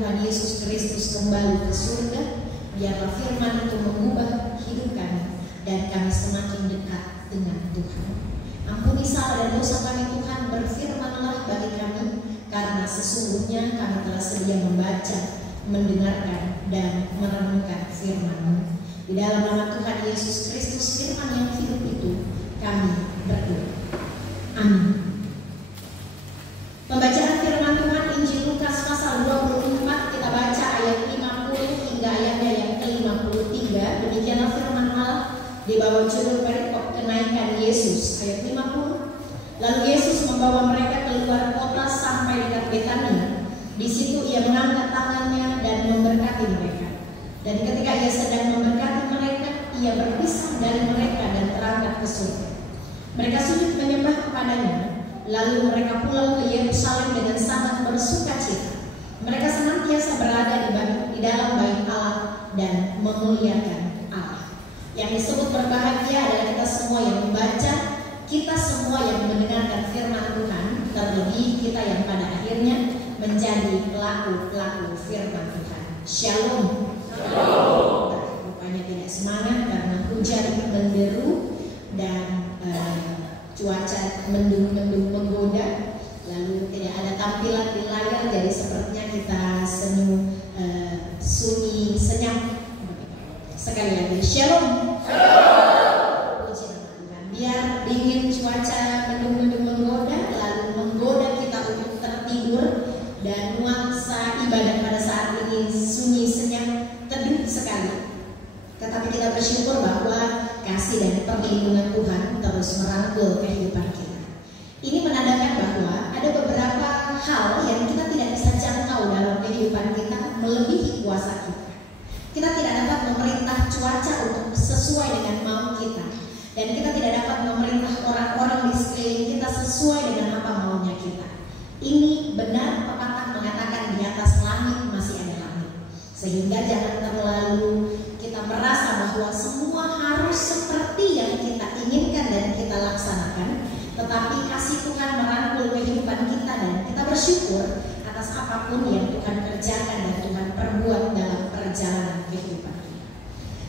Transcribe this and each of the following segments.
Tuhan Yesus Kristus kembali ke surga, biarlah firman itu mengubah hidup kami dan kami semakin dekat dengan Tuhan. Ampuni salah dan dosa kami Tuhan, berfirmanlah bagi kami, karena sesungguhnya kami telah sedia membaca, mendengarkan, dan merenungkan firman-Mu. Di dalam nama Tuhan Yesus Kristus, firman yang hidup itu, kami berdoa. Amin. Pembacaan firman Tuhan Injil Lukas pasal 24, kita baca ayat 50 hingga ayatnya yang ke-53. Demikianlah firman Allah di bawah judul perikop kenaikan Yesus, ayat 50. Lalu Yesus membawa mereka keluar kota sampai dekat Betania. Di situ ia mengangkat tangannya dan memberkati mereka. Dan ketika ia sedang memberkati mereka, ia berpisah dari mereka dan terangkat ke surga. Mereka sujud menyembah kepadanya. Lalu mereka pulang ke Yerusalem dengan sangat bersukacita. Mereka senantiasa berada di dalam bait Allah dan memuliakan Allah. Yang disebut berbahagia adalah kita semua yang membaca, kita semua yang mendengarkan firman Tuhan, terlebih kita yang pada akhirnya menjadi pelaku-pelaku firman Tuhan. Shalom. Shalom. Rupanya tidak semangat karena hujan menderu dan cuaca mendung-mendung menggoda, lalu tidak ada tampilan di layar, jadi sepertinya kita sunyi senyap. Sekali lagi, shalom. Puji nama Tuhan. Biar dingin cuaca mendung-mendung menggoda, lalu menggoda kita untuk tertidur, dan nuansa ibadah pada saat ini sunyi senyap, teduh sekali. Tetapi kita bersyukur bahwa kasih dan perlindungan Tuhan terus merangkul kehidupan kita. Ini menandakan bahwa ada beberapa hal yang kita tidak bisa jangkau dalam kehidupan kita melebihi kuasa kita. Kita tidak dapat memerintah cuaca untuk sesuai dengan mau kita, dan kita tidak dapat memerintah orang-orang di sekeliling kita sesuai dengan apa maunya kita. Ini benar pepatah mengatakan di atas langit masih ada langit. Sehingga jangan terlalu kita merasa bahwa semua harus seperti yang kita inginkan dan kita laksanakan, tetapi kasih Tuhan merangkul kehidupan kita dan kita bersyukur atas apapun yang Tuhan kerjakan dan Tuhan perbuat dalam perjalanan kehidupan kita.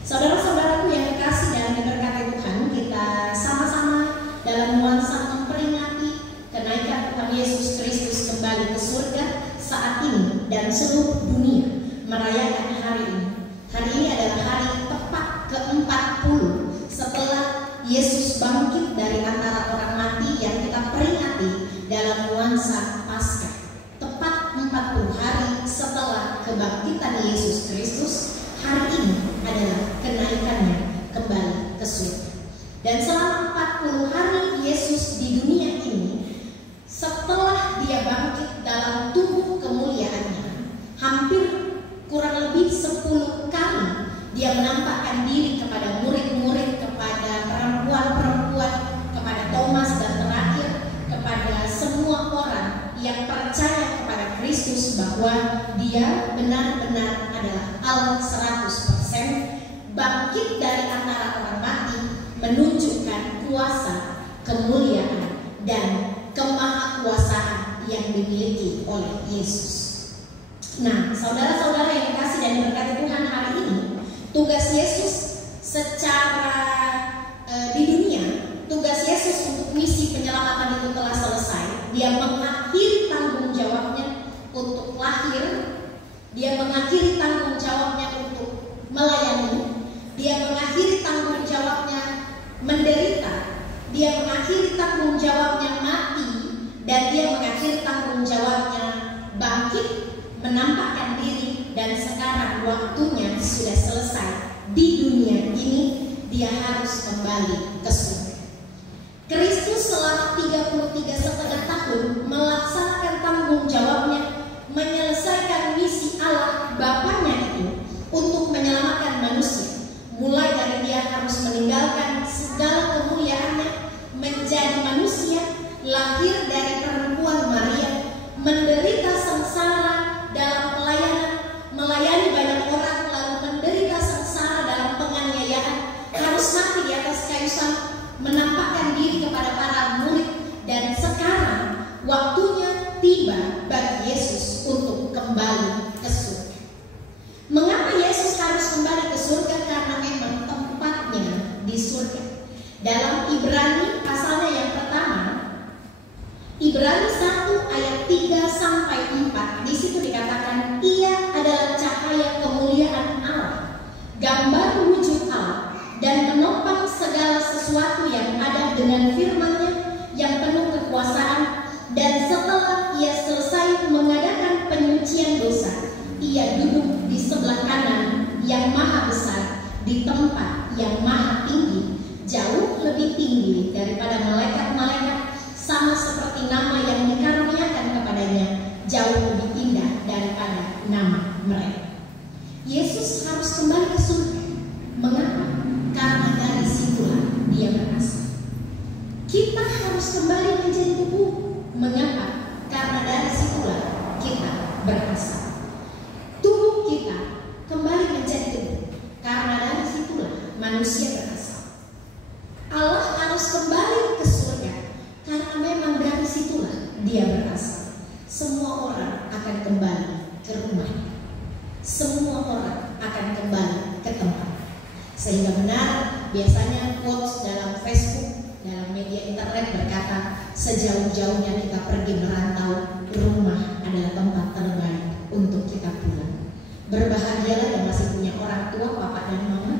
Saudara-saudaraku yang dikasih dan diberkati Tuhan, kita sama-sama dalam nuansa memperingati kenaikan Tuhan Yesus Kristus kembali ke surga saat ini, dan seluruh dunia merayakan hari ini. Hari ini adalah hari tepat ke-40 setelah Yesus bangkit dari antara orang mati yang kita peringati dalam nuansa Paskah. Tepat 40 hari setelah kebangkitan Yesus Kristus, hari ini adalah kenaikannya kembali ke surga. Dan selama 40 hari Yesus di dunia ini, setelah dia bangkit dalam tubuh kemuliaannya, hampir kurang lebih 10 kali dia menampakkan diri kepada murid-murid, kepada perempuan-perempuan, kepada Thomas, dan terakhir kepada semua orang yang percaya kepada Kristus bahwa dia benar-benar adalah Allah 100%, bangkit dari antara orang mati, menunjukkan kuasa, kemuliaan, dan kemahakuasaan yang dimiliki oleh Yesus. Nah, saudara-saudara yang dikasih dan diberkati Tuhan, hari ini tugas Yesus secara di dunia, tugas Yesus untuk misi penyelamatan itu telah selesai. Dia mengakhiri tanggung jawabnya untuk lahir, dia mengakhiri tanggung jawabnya untuk melayani, dia mengakhiri tanggung jawabnya menderita, dia mengakhiri tanggung jawabnya mati, dan dia mengakhiri tanggung jawabnya bangkit, menampakkan diri, dan sekarang waktunya sudah selesai. Di dunia ini dia harus kembali ke surga. Kristus selama 33,5 tahun melaksanakan tanggung jawabnya, menyelesaikan misi Allah Bapaknya itu untuk menyelamatkan manusia. Mulai dari dia harus meninggalkan segala kemuliaannya, menjadi manusia, lahir dari perempuan Maria, menderita sengsara dalam pelayanan, melayani banyak orang, lalu menderita sengsara dalam penganiayaan, harus mati di atas kayu salib, Ia duduk di sebelah kanan yang maha besar, di tempat yang maha tinggi, jauh lebih tinggi daripada malaikat-malaikat, sama seperti nama yang dikaruniakan kepadanya jauh lebih indah daripada nama mereka. Yesus harus kembali ke surga. Mengapa? Karena dari situlah dia berasal. Kita harus kembali menjadi tubuh. Mengapa? Karena dari situlah kita berasal. Tubuh kita kembali menjadi tubuh karena dari situlah manusia berasal. Allah harus kembali ke surga karena memang dari situlah dia berasal. Semua orang akan kembali ke rumah. Semua orang akan kembali ke tempat. Sehingga benar biasanya quotes dalam Facebook, dalam media internet berkata, sejauh-jauhnya kita pergi merantau, rumah adalah tempat terbaik untuk kita pulang. Berbahagialah yang masih punya orang tua, papa dan mama,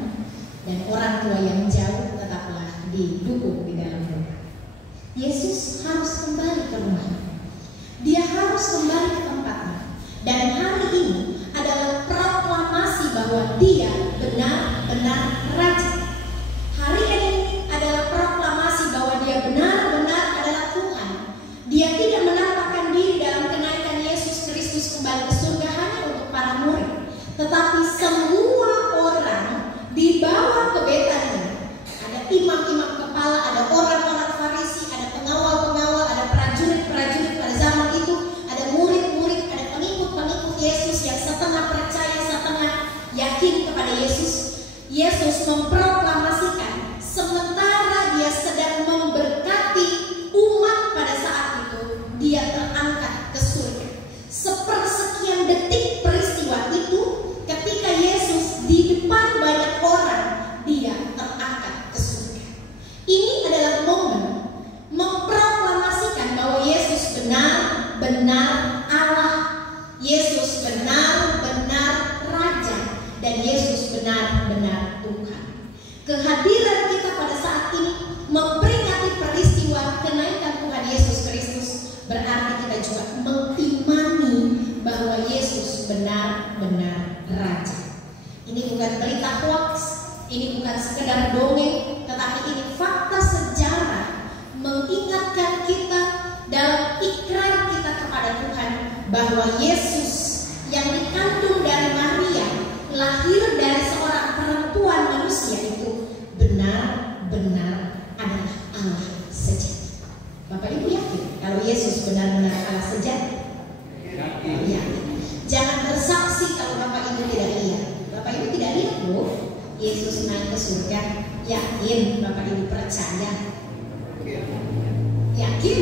dan orang tua yang jauh tetaplah didukung di dalam rumah. Yesus harus kembali ke rumahnya. Dia harus kembali ke tempatnya. Dan hari ini adalah proklamasi bahwa dia benar-benar raja. Hari ini adalah proklamasi bahwa dia benar-benar adalah Tuhan. Dia tidak menampakkan diri dalam kenaikan Yesus Kristus kembali ke surga hanya untuk para murid, tetapi semua orang dibawa ke Betania. Ada imam-imam kepala, ada orang-orang Farisi, ada pengawal-pengawal, ada prajurit-prajurit pada zaman itu, ada murid-murid, ada pengikut-pengikut Yesus yang setengah percaya, setengah yakin kepada Yesus. Yesus memproklamasikan sementara dia sedang memberkati umat pada saat itu, dia terangkat ke surga. Sepersekian detik peristiwa itu, ketika Yesus di depan banyak orang, dia terangkat ke surga. Ini adalah momen memproklamasikan bahwa Yesus benar-benar Allah, Yesus benar-benar Raja, dan Yesus benar-benar Tuhan. Kehadiran kita pada saat ini memperingati peristiwa kenaikan Tuhan Yesus Kristus, berarti kita juga mengimani bahwa Yesus benar-benar Raja. Ini bukan berita hoax, ini bukan sekedar dongeng, tetapi ini fakta sejarah mengingatkan kita dalam ikrar kita kepada Tuhan bahwa Yesus yang dikandung dari Maria, lahir dari seorang perempuan manusia itu benar-benar adalah Allah sejati. Bapak Ibu yakin kalau Yesus benar-benar Allah sejati? Yakin. Jangan bersaksi kalau Bapak Ibu tidak lihat. Bapak Ibu tidak lihat loh Yesus naik ke surga. Yakin Bapak Ibu percaya? Yakin?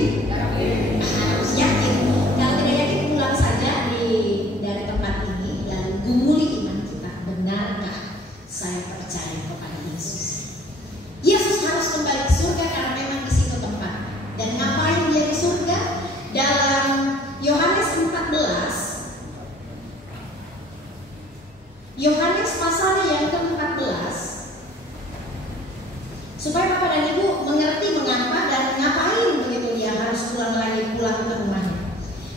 Harus yakin. Kalau tidak yakin pulang saja dari tempat ini lalu gumuli iman kita. Benarkah saya percaya kepada Yesus? Yesus harus kembali ke surga karena memang di situ tempat. Dan ngapain dia di surga? Dalam Yohanes 14, Yohanes pasal yang ke-14, supaya Bapak dan Ibu mengerti mengapa dan ngapain begitu dia harus pulang ke rumahnya.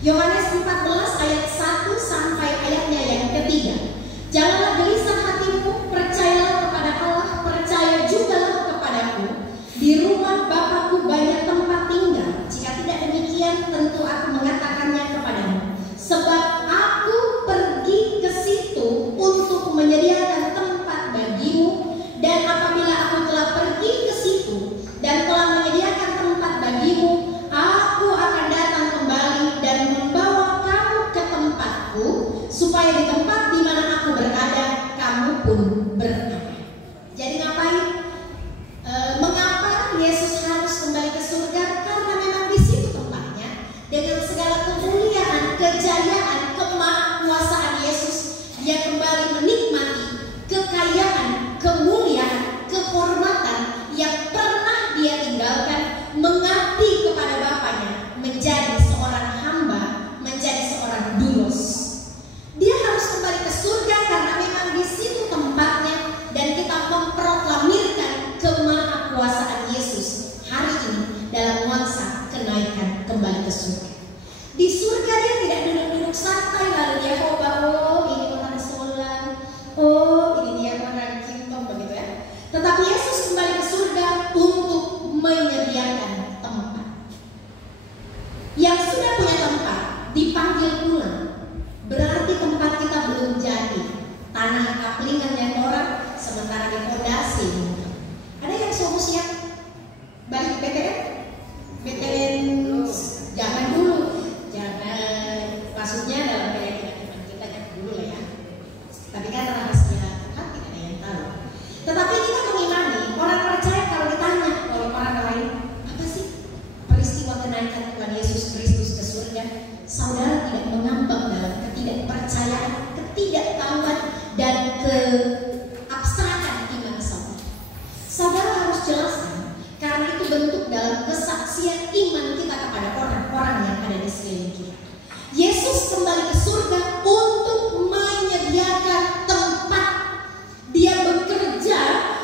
Yohanes 14 ayat 1 sampai ayatnya yang ketiga. Janganlah gelisah hatimu, percayalah kepada Allah, percaya jugalah kepadaku. Di rumah Bapakku banyak tempat tinggal. Jika tidak demikian, tentu aku mengatakannya kepadamu. Sebab aku pergi ke situ untuk menyediakan tempat bagimu. Dan apabila aku telah pergi ke situ dan telah menyediakan tempat bagimu, aku akan datang kembali dan membawa kamu ke tempatku, supaya di tempat di mana aku berada, kamu pun berada. Jadi ngapain? Mengapa Yesus harus kembali ke surga? Karena memang di situ tempatnya, dengan segala kemuliaan, kejayaan, kemahakuasaan Yesus, dia kembali menikmati kekayaan, kemuliaan, kehormatan yang pernah dia tinggalkan, mengabdi kepada Bapaknya, menjadi seorang hamba, menjadi seorang doulos. Dia harus kembali ke surga karena memang di situ tempat keabstrakan iman saudara. Saudara harus jelaskan, karena itu bentuk dalam kesaksian iman kita kepada orang-orang yang ada di sekeliling kita. Yesus kembali ke surga untuk menyediakan tempat. Dia bekerja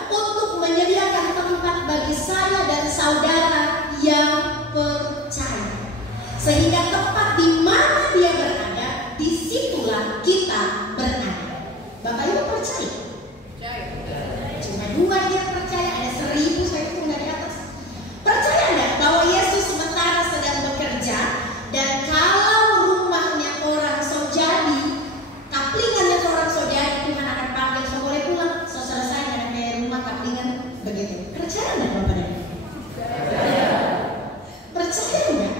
untuk menyediakan tempat bagi saya dan saudara yang percaya. Sehingga tempat di mana dia berada, disitulah kita berada. Bapak Ibu percaya? Cuma 2 yang percaya, ada 1000 saya hitung dari atas. Percaya enggak bahwa Yesus sementara sedang bekerja, dan kalau rumahnya orang so jadi, kaplingannya seorang so jadi, Tuhan akan panggil, so boleh pulang, so selesai dengan bayar rumah kaplingan, begitu. Percaya enggak Bapak dan Ibu? Percaya enggak?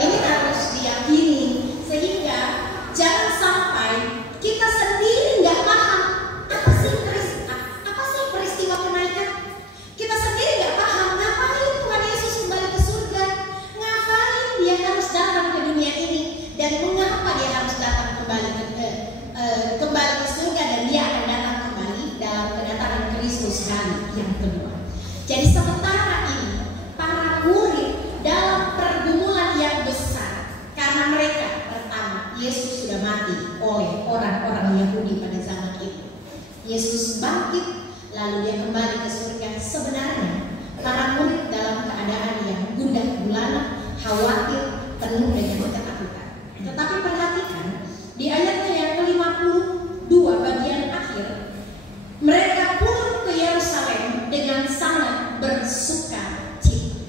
Ini harus diyakini, sehingga jangan sampai kita sendiri nggak paham apa sih peristiwa kenaikan. Kita sendiri nggak paham ngapain Tuhan Yesus kembali ke surga, ngapain dia harus datang ke dunia ini, dan mengapa dia harus datang kembali ke surga, dan dia akan datang kembali dalam kedatangan Kristus kali yang kedua. Jadi sementara ini para murid dalam pergumulan yang besar, karena mereka pertama, Yesus sudah mati oleh orang-orang Yahudi pada zaman itu. Yesus bangkit, lalu dia kembali ke surga. Sebenarnya para murid dalam keadaan yang gundah gulana, khawatir, penuh dengan ketakutan. Tetapi perhatikan di ayatnya yang ke-52 bagian akhir, mereka pulang ke Yerusalem dengan sangat bersuka cita.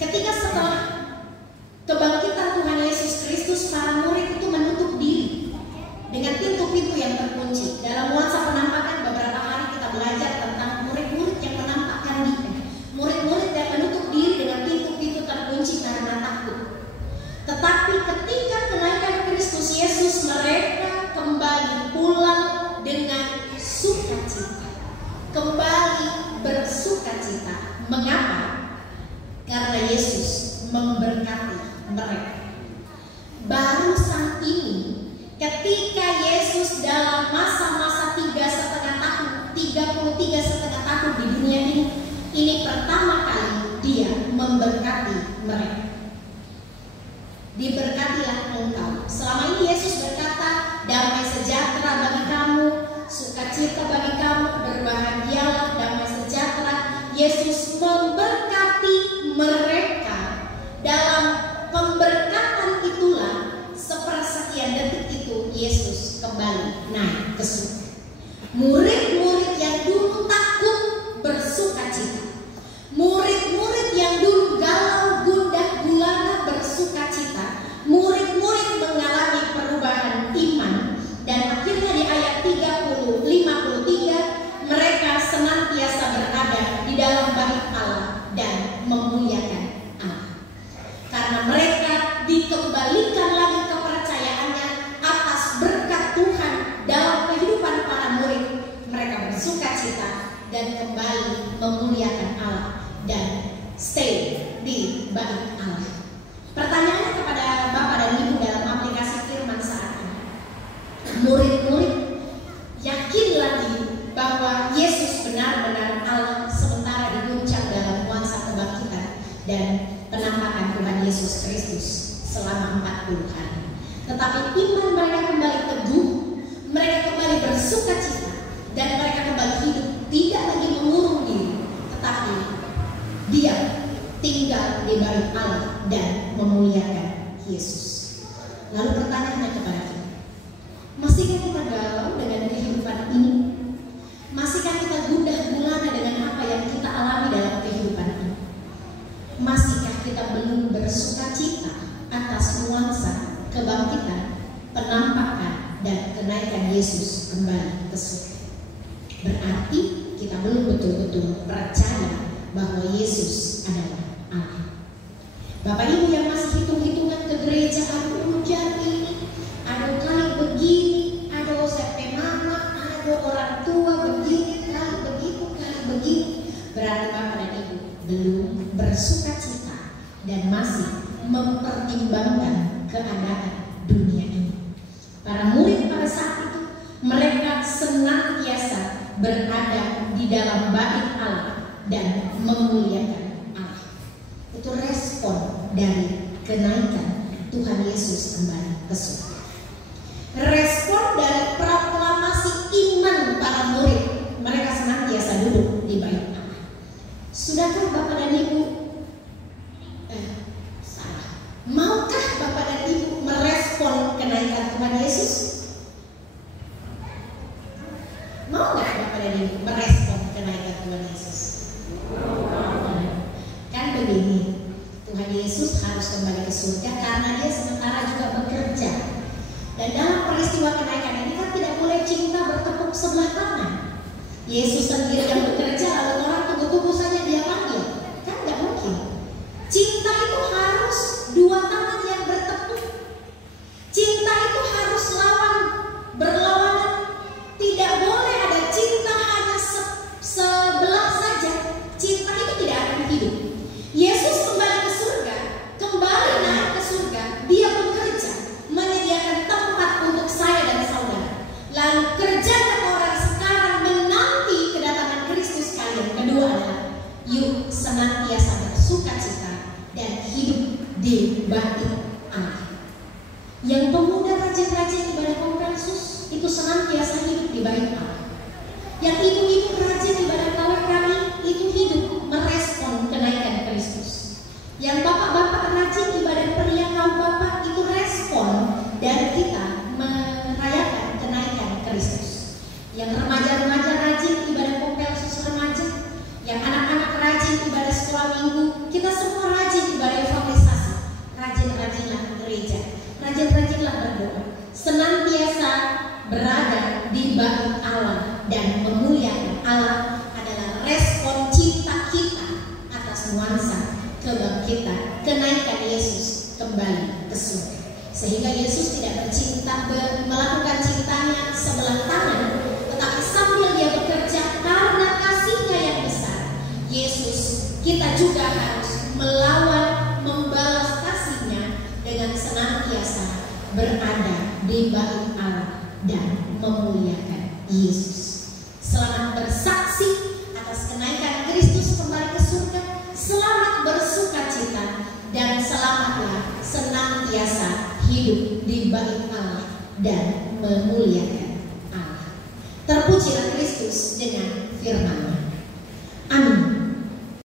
Ketika setelah kebangkitan Tuhan Yesus Kristus, para murid itu menutup diri dengan pintu-pintu yang terkunci. Dalam nuansa penampakan beberapa hari kita belajar tentang murid-murid yang menampakkan diri, murid-murid yang menutup diri dengan pintu-pintu terkunci karena takut. Tetapi ketika kenaikan Kristus Yesus, mereka kembali pulang dengan sukacita, kembali bersukacita. Mengapa? Karena Yesus memberkati mereka. Baru saat ini, ketika Yesus dalam masa-masa 33,5 tahun di dunia ini pertama kali dia memberkati mereka. Diberkatilah engkau. Selama ini Yesus berkata, damai sejahtera bagi kamu, sukacita bagi kamu, berbahagialah, damai sejahtera. Yesus memberkati mereka. Dalam pemberkatan itulah, sepersekian detik itu Yesus kembali naik ke surga. Murid-murid yang dulu takut bersukacita, murid-murid yang dulu galau gundah gulana bersukacita, murid-murid mengalami perubahan iman, dan akhirnya di ayat 53 mereka senantiasa berada di dalam bait Allah dan memuliakan Allah. Karena mereka dikembalikan lagi kepercayaannya atas berkat Tuhan dalam kehidupan para murid. Mereka bersukacita dan kembali memuliakan Allah dan stay di bait Allah. Pertanyaannya kepada Bapak dan Ibu dalam aplikasi firman saat ini, murid-murid yakin lagi bahwa Yesus benar-benar Allah sementara diguncang dalam nuansa kebangkitan dan penampakan Tuhan Yesus Kristus selama 40 hari. Tetapi iman mereka kembali teguh, mereka kembali bersukacita, dan mereka kembali hidup, tidak lagi mengurung diri, tetapi dia tinggal di bait Allah dan memuliakan Yesus. Lalu pertanyaannya kepada kita, masihkah kita galau dengan kehidupan ini? Masihkah kita gundah gulana dengan apa yang kita alami dalam kehidupan ini? Masihkah kita belum bersukacita atas nuansa kebangkitan, penampakan, dan kenaikan Yesus kembali ke surga? Berarti kita belum betul-betul percaya bahwa Yesus adalah Allah. Bapak Ibu yang masih hitung-hitungan ke gereja, aduh hujan ini, aduh kali begini, aduh sampai mama, aduh orang tua begini, kali begitu, kali begini, berarti Bapak dan Ibu belum bersukacita dan masih mempertimbangkan keadaan dunia ini. Para murid pada saat itu mereka berada di dalam bait Allah dan memuliakan Allah. Itu respon dari kenaikan Tuhan Yesus kembali ke surga. Respon dari proklamasi iman para murid, mereka senantiasa duduk di bait Allah. Sudahkah Bapak dan Ibu maukah Bapak dan Ibu merespon kenaikan Tuhan Yesus? Mau nggak Bapak dan Ibu merespon kenaikan Tuhan Yesus? Kan begini, Tuhan Yesus harus kembali ke surga karena Dia sementara juga bekerja. Dan dalam peristiwa kenaikan ini kan tidak boleh cinta bertepuk sebelah tangan. Yesus sendiri yang bekerja lalu orang tunggu-tunggu saja Dia panggil, kan nggak mungkin. Cinta itu harus dua tangan yang bertepuk. Cinta itu harus berlawanan. Tidak boleh ada cinta hanya sebelah saja. Cinta itu tidak akan hidup. Yesus kembali ke surga, kembali naik ke surga. Dia bekerja, menyediakan tempat untuk saya dan saudara. Lalu kerjanya orang sekarang menanti kedatangan Kristus kali yang kedua adalah yuk senantiasa bersukacita dan hidup di bait Allah. Yang pemuda rajin-rajin ibadah konversus itu senantiasa hidup di bait Allah. Yang ibu-ibu rajin ibadah kawin kami itu hidup merespon kenaikan Kristus. Yang bapak-bapak rajin ibadah pria kaum bapak itu respon dari kita merayakan kenaikan Kristus. Yang remaja-remaja rajin ibadah konversus remaja, yang anak-anak rajin ibadah sekolah minggu, kita semua rajin ibadah evangelisasi. Rajin-rajinlah gereja, rajin-rajinlah berdoa, senantiasa berada di bait Allah dan memuliakan Allah adalah respon cinta kita atas nuansa kebangkitan kenaikan Yesus kembali ke surga. Sehingga Yesus tidak melakukan cintanya sebelah tangan, tetapi sambil Dia bekerja karena kasih-Nya yang besar, Yesus kita juga harus membalas kasih-Nya dengan senantiasa berada di bait Allah dan memuliakan Yesus. Selamat bersaksi atas kenaikan Kristus kembali ke surga. Selamat bersukacita dan selamatlah senantiasa hidup di bait Allah dan memuliakan Allah. Terpujilah Kristus dengan firman-Nya.